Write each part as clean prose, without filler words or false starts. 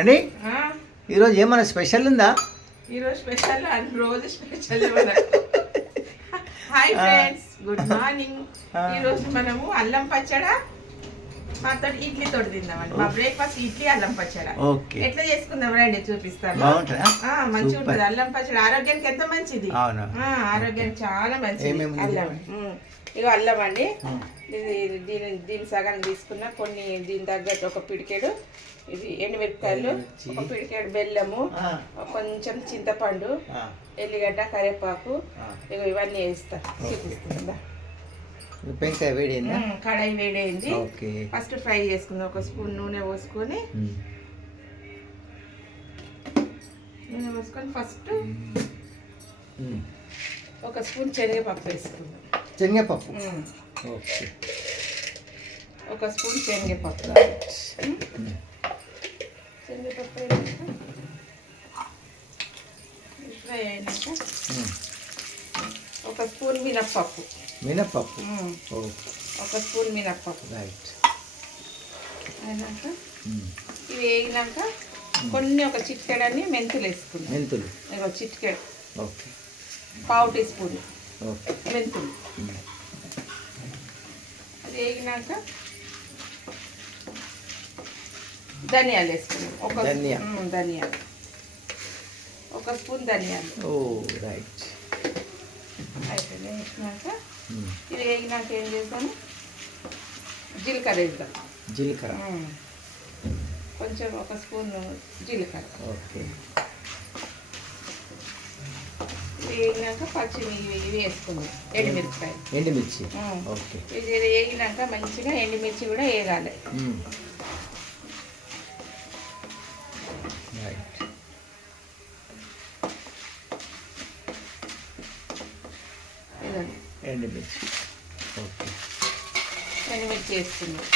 అండి ఈరోజు ఏమైనా స్పెషల్ ఉందా? ఈరోజు స్పెషల్ రోజు special. Hi friends, good morning. ఈరోజు మనము అల్లం పచ్చడా మాతో ఇడ్లీ తోటి తిందామండి. మా బ్రేక్ఫాస్ట్ ఇడ్లీ అల్లం పచ్చడా. ఎట్లా చేసుకుందాం రండి, చూపిస్తాను. మంచిగా ఉంటుంది అల్లం పచ్చడి, ఆరోగ్యానికి ఎంత మంచిది. ఆరోగ్యానికి చాలా మంచిది అల్లం. ఇగో అల్లం అండి, దీని సగం తీసుకున్న, కొన్ని దీని తగ్గట్టు ఒక పిడికెడు ఇది ఎండుమిరపకాయలు, ఒక పిడికెడు బెల్లము, కొంచెం చింతపండు, ఎల్లిగడ్డ, కరివేపాకు, ఇవన్నీ వేస్తా, చూపిస్తుందా. కడాయి వేడైంది. ఫస్ట్ ఫ్రై చేసుకుందాం. ఒక స్పూన్ నూనె పోసుకొని ఫస్ట్ ఒక స్పూన్ శనగపప్పు వేసుకుందాం. శనగపప్పు ఒక స్పూన్ శనగపప్పు ఫ్రై అయినాక ఒక స్పూన్ మినప్పప్పు ఒక స్పూన్ మినప్పప్పు రైట్ అయినాక ఇవి వేగినాక కొన్ని ఒక చిటికెడని మెంతులు వేసుకున్నాం. మెంతులు ఒక చిటికెడు, పావు టీ స్పూన్ మెంతులు. అది వేగినాక ధనియాలు వేసుకున్నాం. ధనియాలు ఒక స్పూన్ ధనియాలు. రైట్. అయిపోయింది. వేసినాక ఇది వేగినాక ఏం చేస్తాము, జీలకర్ర వేద్దాం. జీలకర్ర కొంచెం ఒక స్పూన్ జీలకర్ర. ఓకే. వేగినాక ఇవి వేసుకుందాం. ఎండుమిర్చి. ఓకే. ఇది వేగినాక మంచిగా ఎండుమిర్చి కూడా వేగాలి. ఎండుమిర్చి. ఓకే. ఎండుమిర్చి వేసుకుందాం.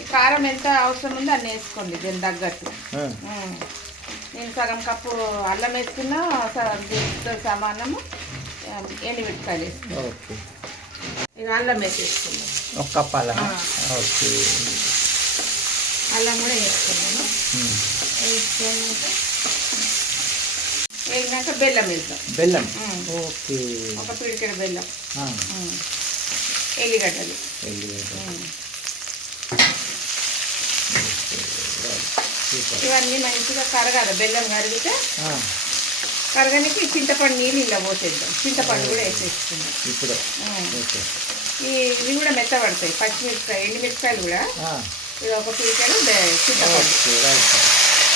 ఈ కారం ఎంత అవసరం ఉందో అన్నీ వేసుకోండి దీని తగ్గట్టు. నేను సగం కప్పు అల్లం వేసుకున్నా, సమానము ఎండుమిరపకాయలు వేసుకున్నాం. ఓకే. ఇక అల్లం వేసేసుకున్నాం. ఒక కప్పు అల్లం. ఓకే. అల్లం కూడా వేసుకున్నాము. వేసినాక బెల్లం వేద్దాం. బెల్లం. ఓకే. ఒక పిడికెడు బెల్లం, ఎల్లిగడ్డలు. ఇవన్నీ మంచిగా కరగాలి. బెల్లం కరిగితే కరగనికి చింతపండు నీళ్ళు ఇలా పోసేద్దాం. చింతపండు కూడా వేసేసుకుందాం ఇప్పుడు. ఇవి కూడా మెత్తపడతాయి. పచ్చిమిరపకాయ, ఎండుమిరపకాయలు కూడా. ఇది ఒక పిడికెడు చింతపండు,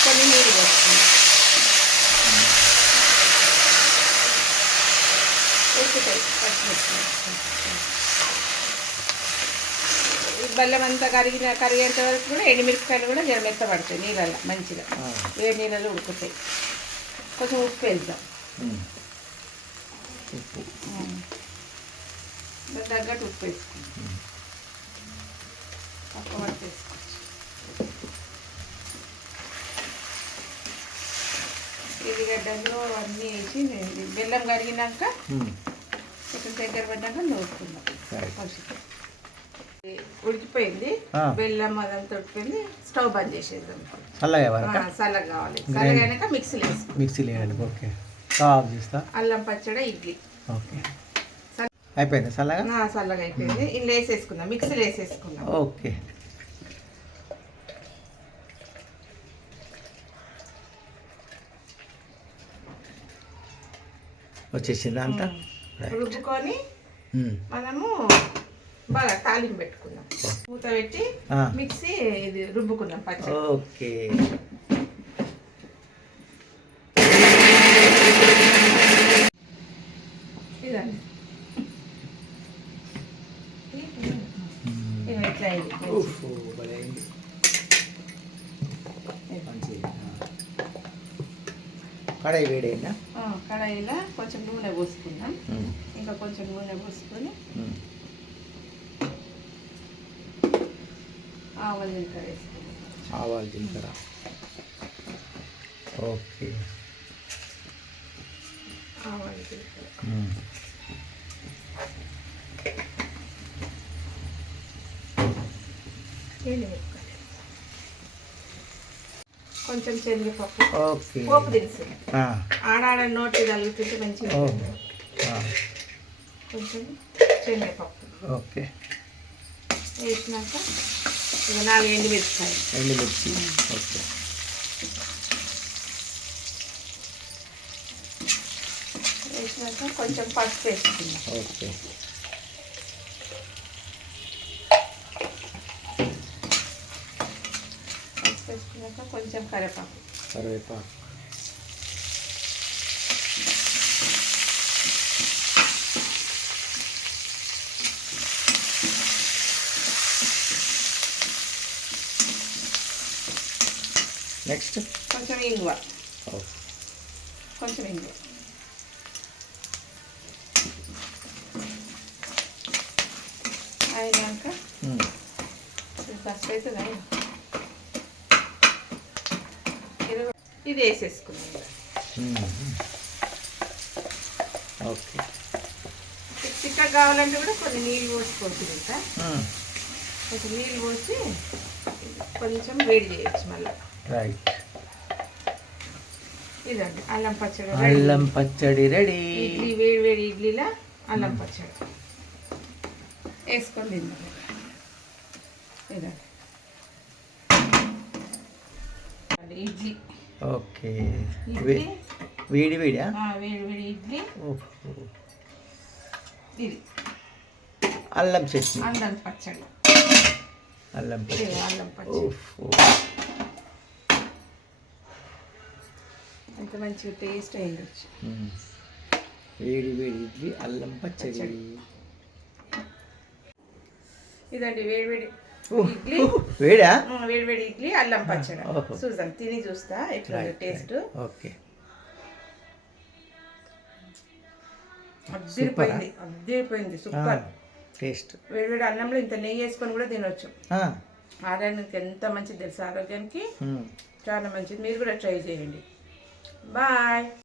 కొన్ని నీళ్ళు పోసుకుందాం. ఉడుకుతాయి పచ్చిమిరపకాయ. బెల్లం అంతా కరిగేంత వరకు కూడా ఎండుమిరపకాయలు కూడా జర మెత్తపడతాయి నీళ్ళల్లో. మంచిగా వేడి నీళ్ళలో ఉడుకుతాయి. కొంచెం ఉప్పు వేద్దాం. దాని తగ్గట్టు ఉప్పు వేసుకుంటాం. పక్క పట్టు వేసుకోవచ్చు. ఎల్లిగడ్డలు అన్నీ వేసి బెల్లం కరిగినాక కొంచెం దగ్గర పడ్డాక నూరుకుందాం. ఉడికిపోయింది బెల్లం, అదంతా ఉడికిపోయింది. స్టవ్ బంద్ చేసేద్దాం. చల్లగా కావాలి. చల్లగా మిక్సీలో వేయాలి. ఓకే. అల్లం పచ్చడి ఇడ్లీ. ఓకే. అయిపోయింది. చల్లగా అయిపోయింది. ఇందులో వేసేసుకుందాం. మిక్సీలో వేసేసుకుందాం. ఓకే. వచ్చేసింది అంతా. రుబ్బుకొని మనము బాగా తాలింపు పెట్టుకుందాం. మూత పెట్టి మిక్సీ ఇది రుబ్బుకుందాం పచ్చడి. ఓకే. ఇదండి ఇట్లా అయింది. కడాయి వేడైందా? కడాయిలో కొంచెం నూనె పోసుకుందాం. ఇంకా కొంచెం నూనె పోసుకొని ఆవాలు జీలకర్ర వేసుకుందాం. ఓకే. ఆవాలు జీలకర్ర కొంచెం శనగపప్పు, ఓకే. పోపు దినుసులు ఆ, ఆడాడ నోటి తగులుతుంటే మంచిగా ఓ, ఉంటుంది. ఆ, కొంచెం శనగపప్పు ఓకే. వేసినాక ఇక 4 ఎండుమిరపకాయలు ఎండుమిర్చి, ఓకే. వేసినాక కొంచెం పసుపు వేసుకుందాం. ఓకే. పసుపు వేసుకున్నాక కొంచెం కరివేపాకు, కరివేపాకు, నెక్స్ట్ కొంచెం ఇంగువ, ఓకే. కొంచెం ఇంగువ అయినాక పసుపు అవుతుందా ఇది వేసేసుకున్నాం. ఓకే. చిక్కగా కావాలంటే కూడా కొన్ని నీళ్ళు పోసుకోవచ్చు. ఇంకా కొంచెం నీళ్ళు పోసి కొంచెం వేడి చేయొచ్చు మళ్ళీ. రైట్. ఇదండి అల్లం పచ్చడి. అల్లం పచ్చడి రెడీ. ఇడ్లీ వేడి వేడి ఇడ్లీలా అల్లం పచ్చడి వేసుకొని తిందాం. ఇదండి ఇడ్లీ. ఓకే. ఇడ్లీ వేడి వేడియా? వేడి వేడి ఇడ్లీ. ఇది అల్లం చట్నీ, అల్లం పచ్చడి. అల్లం పచ్చడి, అల్లం పచ్చడి అంత మంచిగా టేస్ట్ అయ్యొచ్చు. వేడి వేడి ఇడ్లీ అల్లం పచ్చడి. ఇదండి వేడి వేడి ఇడ్లీ. వేడా? వేడి వేడి ఇడ్లీ అల్లం పచ్చడి. చూద్దాం, తిని చూస్తా ఎట్లా టేస్ట్. ఓకే. అద్దరిపోయింది సూపర్ టేస్ట్. వేడి వేడి అన్నంలో ఇంత నెయ్యి వేసుకొని కూడా తినొచ్చు. ఆరోగ్యానికి ఎంత మంచిది తెలుసు, ఆరోగ్యానికి చాలా మంచిది. మీరు కూడా ట్రై చేయండి. బాయ్.